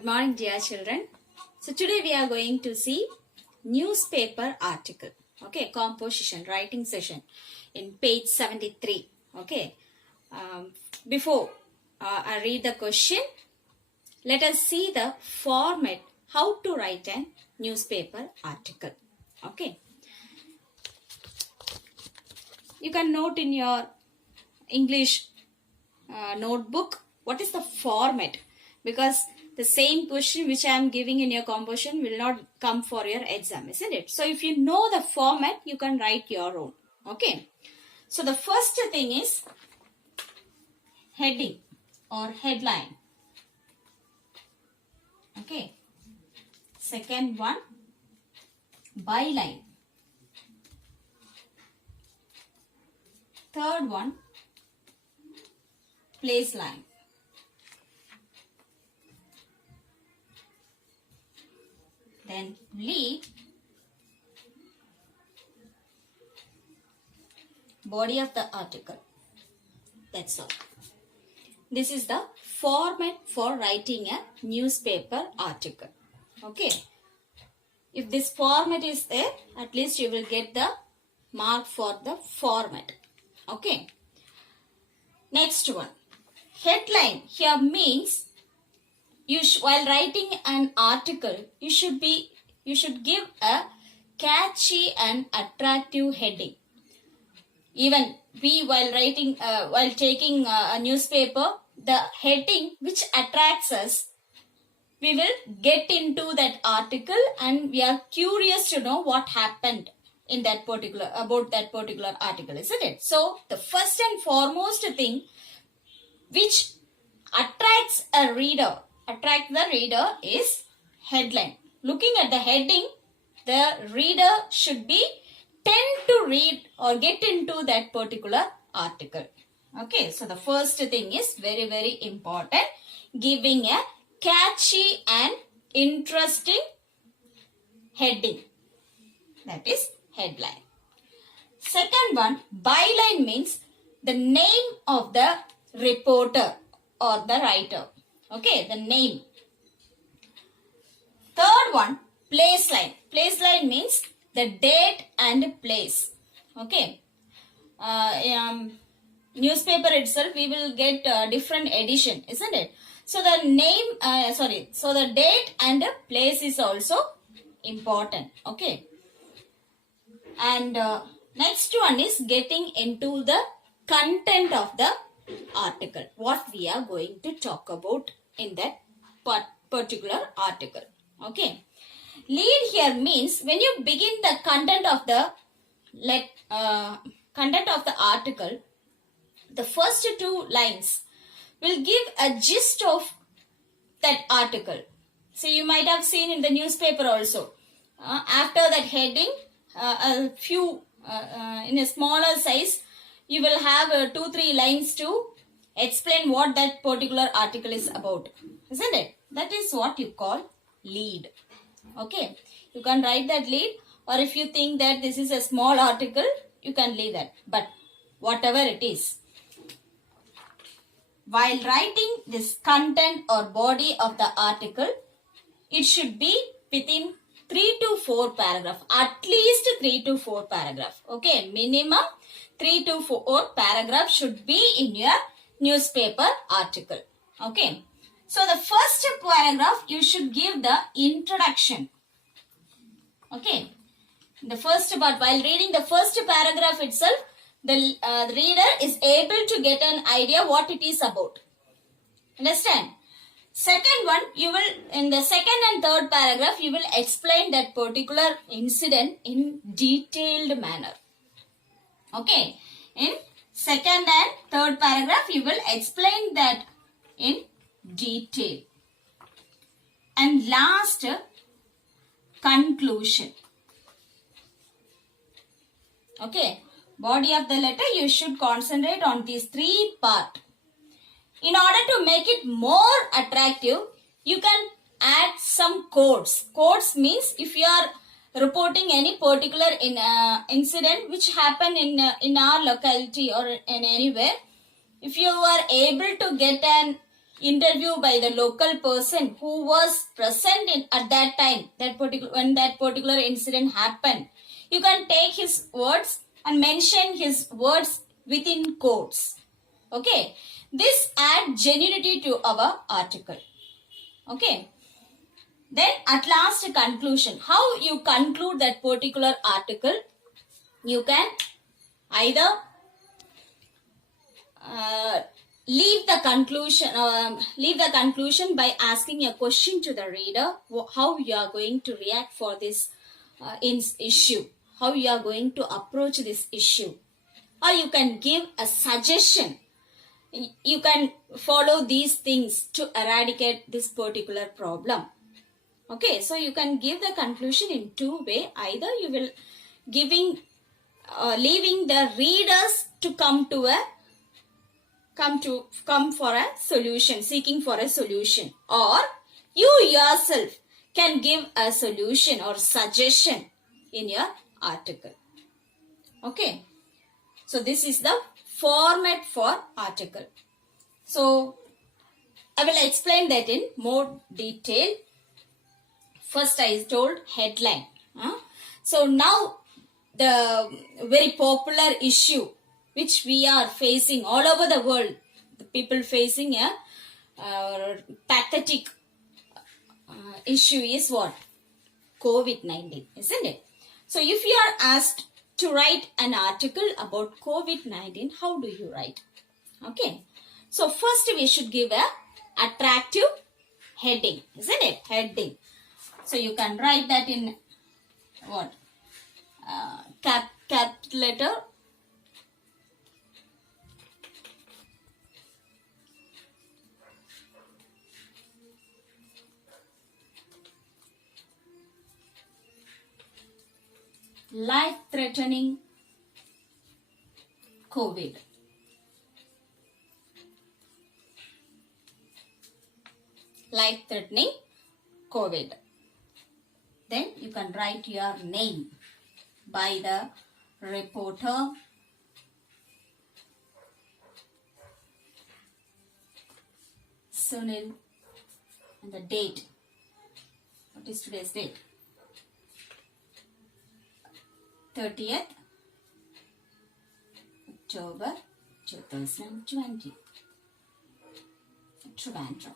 Good morning, dear children. So today we are going to see newspaper article. Okay, composition, writing session in page 73. Okay, before I read the question, let us see the format, how to write a newspaper article. Okay, you can note in your English notebook what is the format, because the same question which I am giving in your composition will not come for your exam, isn't it? So if you know the format, you can write your own. Okay. So the first thing is heading or headline. Okay. Second one, byline. Third one, place line. Then lead, body of the article. That's all. This is the format for writing a newspaper article. Okay. If this format is there, at least you will get the mark for the format. Okay. Next one. Headline here means while writing an article, you should give a catchy and attractive heading. Even we while taking a newspaper, the heading which attracts us, we will get into that article and we are curious to know what happened in that about that particular article, isn't it? So the first and foremost thing which attract the reader is headline. Looking at the heading, the reader should be tend to read or get into that particular article. Okay, so the first thing is very, very important. Giving a catchy and interesting heading. That is headline. Second one, byline means the name of the reporter or the writer. Okay, the name. Third one, place line. Place line means the date and place. Okay. Newspaper itself, we will get different edition, isn't it? So the name, so the date and the place is also important. Okay. And next one is getting into the content of the article. What we are going to talk about in that particular article. Okay. Lead here means when you begin the content of the article, the first two lines will give a gist of that article. So you might have seen in the newspaper also. After that heading, a few in a smaller size, you will have 2-3 lines to explain what that particular article is about, isn't it? That is what you call lead. Okay, you can write that lead, or if you think that this is a small article, you can leave that, but whatever it is. While writing this content or body of the article, it should be within 3 to 4 paragraph, at least 3 to 4 paragraph. Okay, minimum 3 to 4 paragraph should be in your newspaper article. Okay, so the first paragraph you should give the introduction. Okay, the first part, while reading the first paragraph itself, the reader is able to get an idea what it is about. Understand? Second one, you will, in the second and third paragraph, you will explain that particular incident in detailed manner. Okay, in second and third paragraph, you will explain that in detail. And last, conclusion. Okay, body of the letter, you should concentrate on these 3 parts. In order to make it more attractive, you can add some quotes. Quotes means if you are reporting any particular incident which happened in our locality or in anywhere, if you are able to get an interview by the local person who was present at that time, when that particular incident happened. You can take his words and mention his words within quotes. Okay, this adds genuinity to our article. Okay, then at last, conclusion. How you conclude that particular article? You can either leave the conclusion by asking a question to the reader, how you are going to react for this issue, how you are going to approach this issue, or you can give a suggestion. You can follow these things to eradicate this particular problem. Okay, so you can give the conclusion in two ways. Either you will leaving the readers to come for a solution, seeking for a solution, or you yourself can give a solution or suggestion in your article. Okay, so this is the format for article. So I will explain that in more detail. First I told headline. So now the very popular issue which we are facing all over the world, the people facing a pathetic issue is what? COVID-19, isn't it? So if you are asked to write an article about COVID-19, how do you write? Okay, so first we should give a attractive heading, isn't it? Heading. So you can write that in what? Capital letter. Life-threatening COVID. Life-threatening COVID. Then you can write your name by the reporter, Sunil, and the date. What is today's date? 30th October 2020. Trivandrum.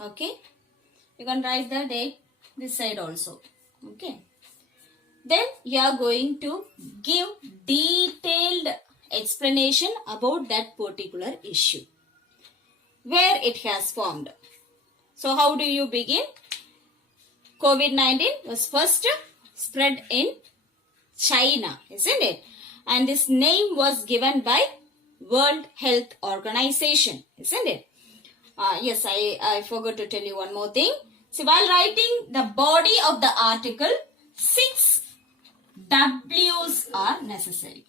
Okay, you can write the date this side also. Okay, then you are going to give detailed explanation about that particular issue, where it has formed. So how do you begin? COVID-19 was first spread in China, isn't it? And this name was given by World Health Organization, isn't it? Yes, I forgot to tell you one more thing. See, while writing the body of the article, 6 W's are necessary.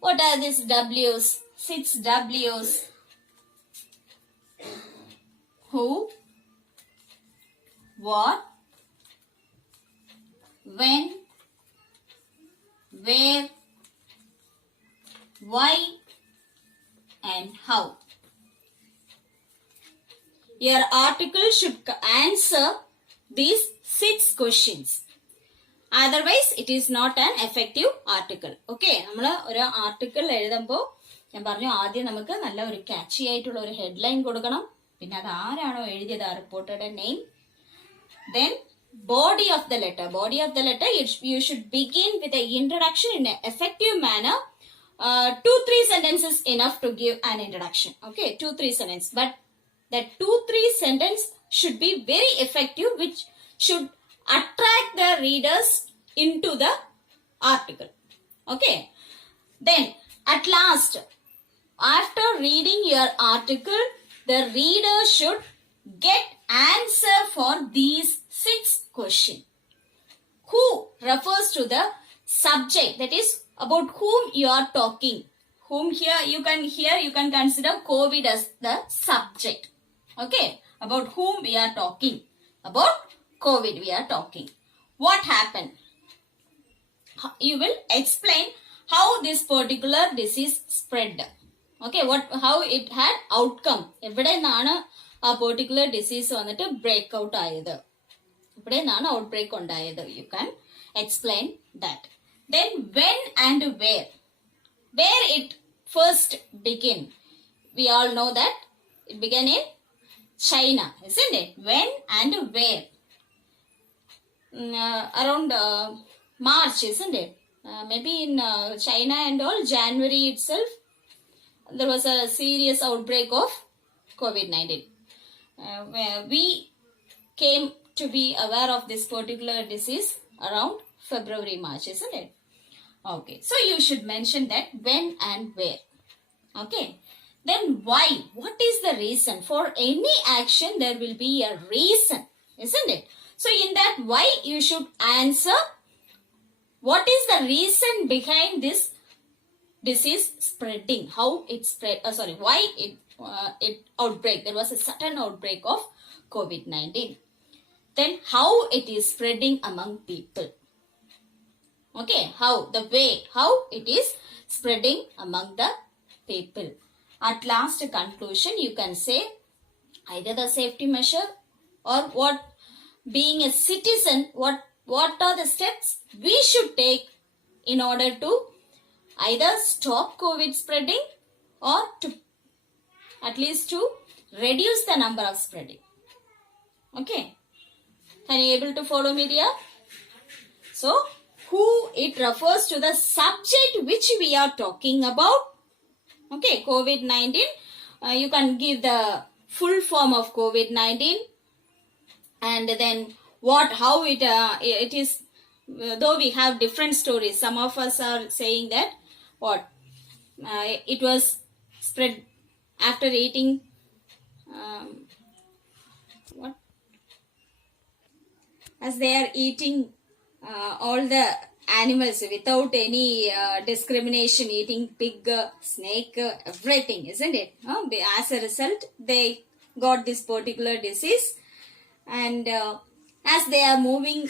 What are these W's? 6 W's. Who, what, when, where, why, and how. Your article should answer these 6 questions. Otherwise, it is not an effective article. Okay, നമ്മൾ ഒരു article എഴുതുമ്പോൾ ഞാൻ പറഞ്ഞു ആദ്യം നമുക്ക് നല്ല ഒരു catchy ആയിട്ടുള്ള ഒരു headline കൊടുക്കണം. പിന്നെ അത് ആരാണോ എഴുതിയത് ആ റിപ്പോർട്ടറുടെ name. Then body of the letter. Body of the letter, you should begin with an introduction in an effective manner. 2-3 sentences enough to give an introduction. Okay, 2-3 sentences. But that 2-3 sentence should be very effective, which should attract the readers into the article. Okay. Then at last, after reading your article, the reader should get answer for these 6 questions. Who refers to the subject, that is about whom you are talking. Whom here you can consider COVID as the subject. Okay, about whom we are talking. About COVID we are talking. What happened? You will explain how this particular disease spread. Okay, how it had outcome. എവിടെ നിന്നാണ് ആ particular disease വന്നിട്ട് break out ആയത്, ഇവിടെ നിന്നാണ് out break ഉണ്ടായത്. You can explain that. Then when and where it first begin. We all know that it began in China, isn't it? When and where? Around March, isn't it? Maybe in China and all, January itself, there was a serious outbreak of COVID-19. Where we came to be aware of this particular disease around February, March, isn't it? Okay, so you should mention that when and where. Okay. Then why? What is the reason? For any action, there will be a reason, isn't it? So in that why, you should answer what is the reason behind this disease spreading, how it spread, why it outbreak. There was a sudden outbreak of COVID-19. Then how it is spreading among people. Okay, how, the way, how it is spreading among the people. At last conclusion, you can say either the safety measure or what, being a citizen, what are the steps we should take in order to either stop COVID spreading or to at least to reduce the number of spreading. Okay, can you able to follow me dear? So who, it refers to the subject which we are talking about. Okay, COVID-19. You can give the full form of COVID-19, and then how it is. Though we have different stories, some of us are saying that it was spread after eating as they are eating all the animals without any discrimination, eating pig, snake, everything, isn't it? As a result, they got this particular disease, and as they are moving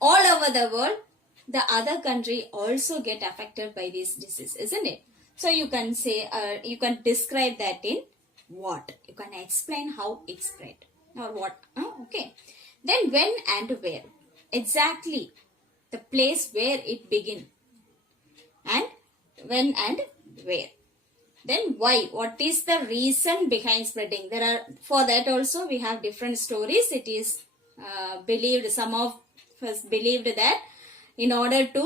all over the world, the other country also get affected by this disease, isn't it? So you can say, you can describe that in what? You can explain how it spread or what. Okay. Then when and where. Exactly the place where it began, and when and where. Then why, what is the reason behind spreading. There are, for that also we have different stories. It is believed, some of us believed that in order to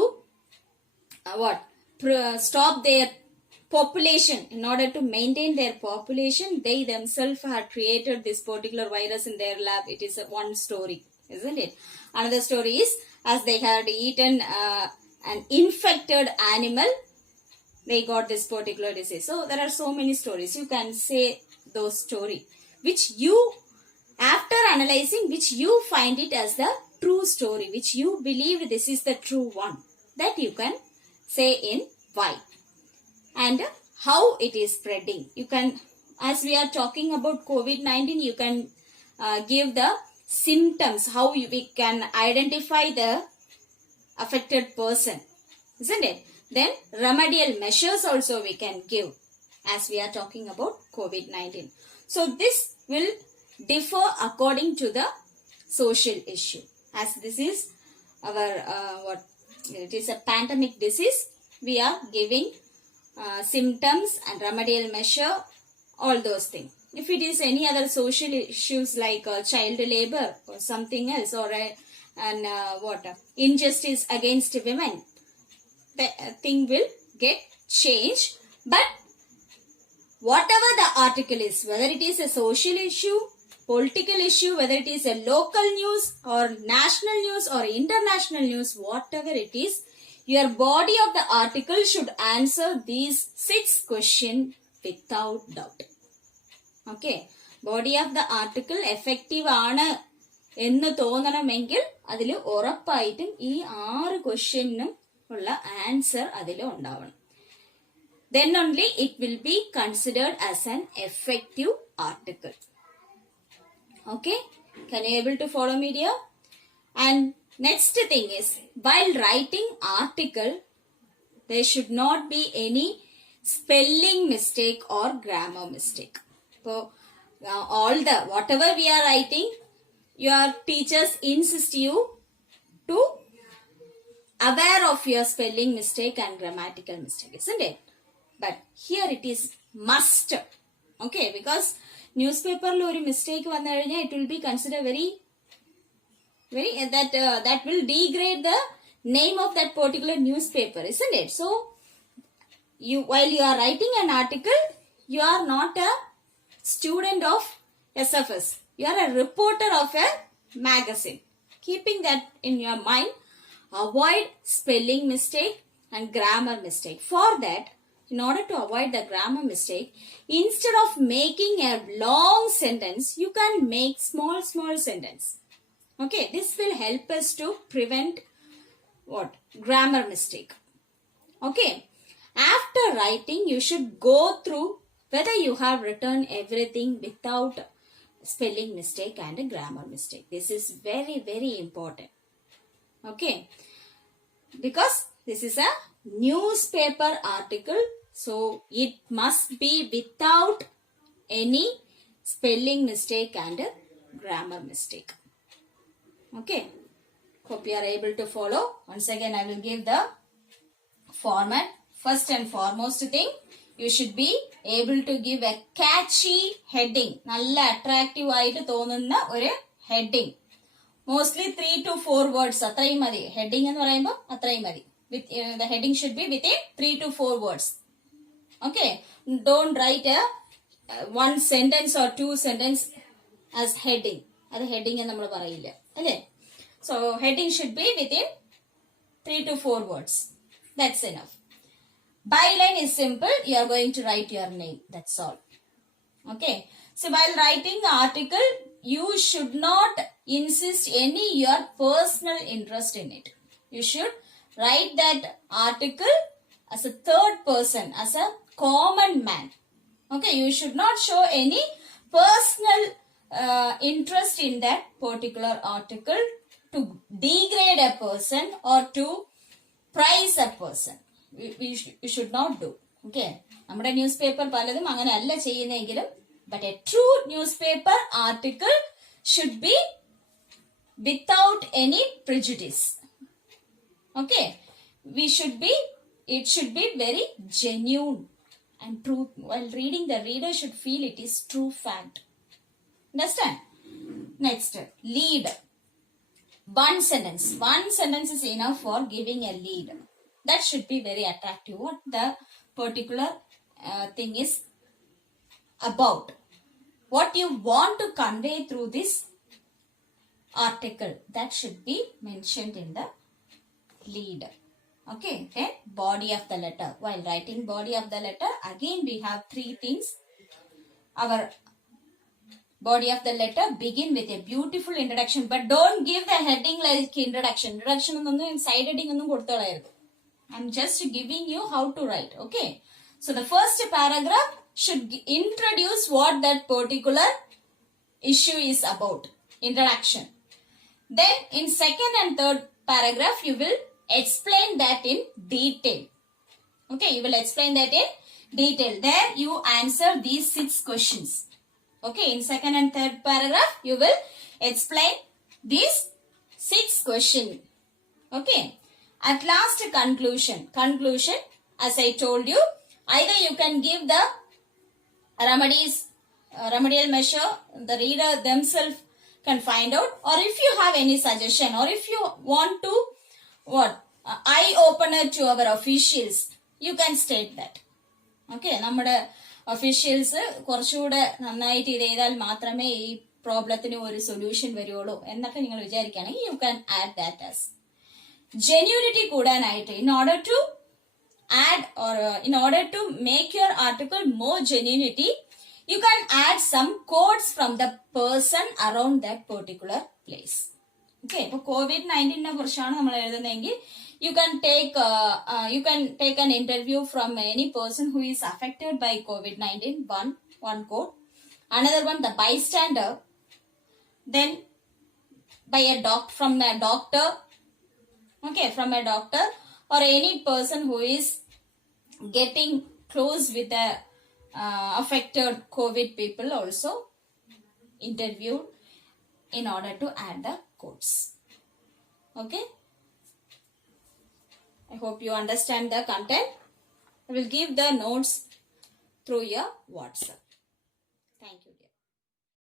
stop their population, in order to maintain their population, they themselves had created this particular virus in their lab. It is one story, isn't it? Another story is, as they had eaten an infected animal, they got this particular disease. So there are so many stories. You can say those stories which you, after analyzing, which you find it as the true story, which you believe this is the true one, that you can say in why and how it is spreading. You can, as we are talking about COVID-19, you can give the symptoms, how we can identify the affected person, isn't it? Then remedial measures also we can give, as we are talking about COVID-19. So this will differ according to the social issue. As this is our it is a pandemic disease, we are giving symptoms and remedial measure, all those things. If it is any other social issues like child labor or something else, or injustice against women, the thing will get changed. But whatever the article is, whether it is a social issue, political issue, whether it is a local news or national news or international news, whatever it is, your body of the article should answer these 6 questions without doubt. Okay, body of the article effective ആണ് എന്ന് തോന്നണമെങ്കിൽ അതിൽ ഉറപ്പായിട്ടും ഈ 6 ക്വസ്റ്റ്യനും ഉള്ള answer അതിൽ ഉണ്ടാവണം. Then only it will be considered as an effective article. Okay, can you able to follow me dear? And next thing is, while writing article, there should not be any spelling mistake or grammar mistake. So whatever we are writing, your teachers insist you to aware of your spelling mistake and grammatical mistake, isn't it? But here it is must. Okay, because newspaper lo oru mistake vannu kazhinja it will be considered very that will degrade the name of that particular newspaper, isn't it? So while you are writing an article, you are not a student of SFS. You are a reporter of a magazine. Keeping that in your mind, avoid spelling mistake and grammar mistake. For that, in order to avoid the grammar mistake, instead of making a long sentence, you can make small sentence. Okay, this will help us to prevent grammar mistake. Okay, after writing, you should go through whether you have written everything without spelling mistake and a grammar mistake. This is very important. Okay, because this is a newspaper article, so it must be without any spelling mistake and a grammar mistake. Okay, hope you are able to follow. Once again, I will give the format. First and foremost thing, you should be able to give a catchy heading. Nalla attractive ആയിട്ട് തോന്നുന്ന ഒരു heading. Mostly 3 to 4 words. അത്രയും മതി. Heading എന്ന് പറയുമ്പോൾ അത്രയും മതി. The heading should be within 3 to 4 words. Okay. Don't write one sentence or two sentence as heading. അത് heading എന്ന് നമ്മൾ പറയില്ല. അല്ലേ? So heading should be within 3 to 4 words. That's enough. Byline is simple. You are going to write your name. That's all. Okay. So while writing the article, you should not insist any your personal interest in it. You should write that article as a third person, as a common man. Okay. You should not show any personal interest in that particular article to degrade a person or to praise a person. You should not do. Okay. നമ്മുടെ newspaper പലതും അങ്ങനെ അല്ല ചെയ്യുന്നെങ്കിലും but a true newspaper article should be without any prejudice. Okay. It should be very genuine and true. While reading, the reader should feel it is true fact. Understand? Next, lead. One sentence is enough for giving a lead. That should be very attractive. What the particular thing is about. What you want to convey through this article. That should be mentioned in the lead. Okay. Then body of the letter. While writing body of the letter, again we have three things. Our body of the letter begin with a beautiful introduction. But don't give the heading like introduction. Introduction and side heading I'm just giving you how to write. Okay. So the first paragraph should introduce what that particular issue is about. Introduction. Then in second and third paragraph, you will explain that in detail. Okay. You will explain that in detail. There you answer these 6 questions. Okay. In second and third paragraph, you will explain these 6 questions. Okay. At last, conclusion. Conclusion, as I told you, either you can give the remedial measure, the reader themselves can find out, or if you have any suggestion, or if you want to, eye-opener to our officials, you can state that. Okay, നമ്മുടെ officials കുറച്ചുകൂടെ നന്നായിട്ട് ഇത് ചെയ്താൽ മാത്രമേ ഈ പ്രോബ്ലത്തിന് ഒരു solution വരുള്ളൂ എന്നൊക്കെ നിങ്ങൾ വിചാരിക്കുകയാണെങ്കിൽ you can add that as genuinity കൂടാനായിട്ട് in order to add or in order to make your article more genuinity, you can add some quotes from the person around that particular place. Okay, ഇപ്പോൾ COVID-19 കുറിച്ചാണ് നമ്മൾ എഴുതുന്നതെങ്കിൽ you can take an interview from any person who is affected by COVID-19. One quote. Another one, the bystander. Then from a doctor. Okay, from a doctor, or any person who is getting close with the affected COVID people also interviewed in order to add the quotes. Okay. I hope you understand the content. I will give the notes through your WhatsApp.